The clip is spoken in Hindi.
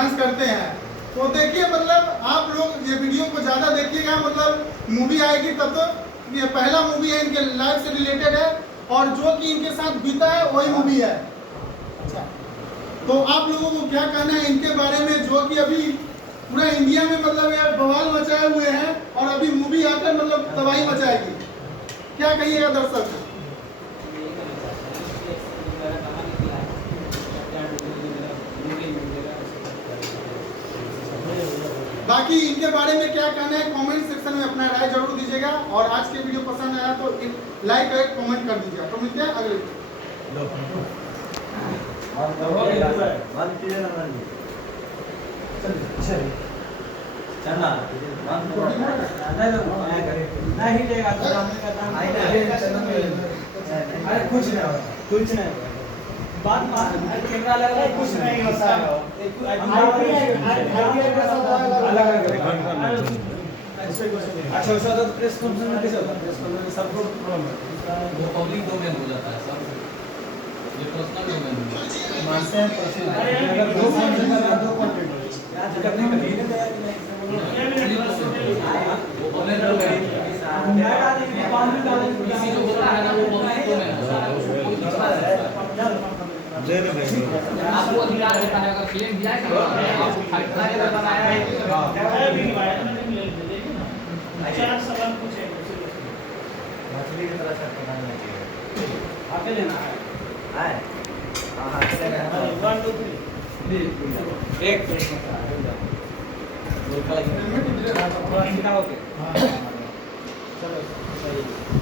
फैंस करते हैं। तो देखिए मतलब आप लोग ये वीडियो को ज़्यादा देखिएगा, मतलब मूवी आएगी तब तो ये पहला मूवी है इनके लाइफ से रिलेटेड है और जो कि इनके साथ बीता है वही मूवी है। अच्छा, तो आप लोगों को क्या कहना है इनके बारे में, जो कि अभी पूरा इंडिया में मतलब ये बवाल मचाए हुए हैं और अभी मूवी आकर मतलब तबाही मचाएगी, क्या कहिएगा दर्शक? बाकी इनके बारे में क्या कहना है कमेंट सेक्शन में अपना राय जरूर दीजिएगा और आज के वीडियो पसंद आया तो लाइक और कमेंट कर दीजिएगा। तो मिलते हैं अगले कुछ नहीं बात कैमरा लग रहा है, कुछ नहीं होता है। अच्छा वैसा तो प्रेस कॉन्फ्रेंस में कैसे होता है? प्रेस कॉन्फ्रेंस में सबको प्रॉब्लम है, वो पब्लिक डोमेन हो जाता है सब, ये पर्सनल डोमेन है। मानते हैं पर्सनल। अगर दो कंटेंट का दो कंटेंट हो यार दिक्कत नहीं करेगी वो डोमेन डोमेन किसी जो होता है ना वो पब्लिक डोमेन है। आपको अधिकार होता है, अगर क्लेम दिया है कि आपको फाइट बनाया है। चार सवाल पूछे मछली की तरह से बनाना चाहिए। आके लेना है हां हां आके लेना है। 1 2 3 एक हेलमेट थोड़ा ओके हाँ चलो सही।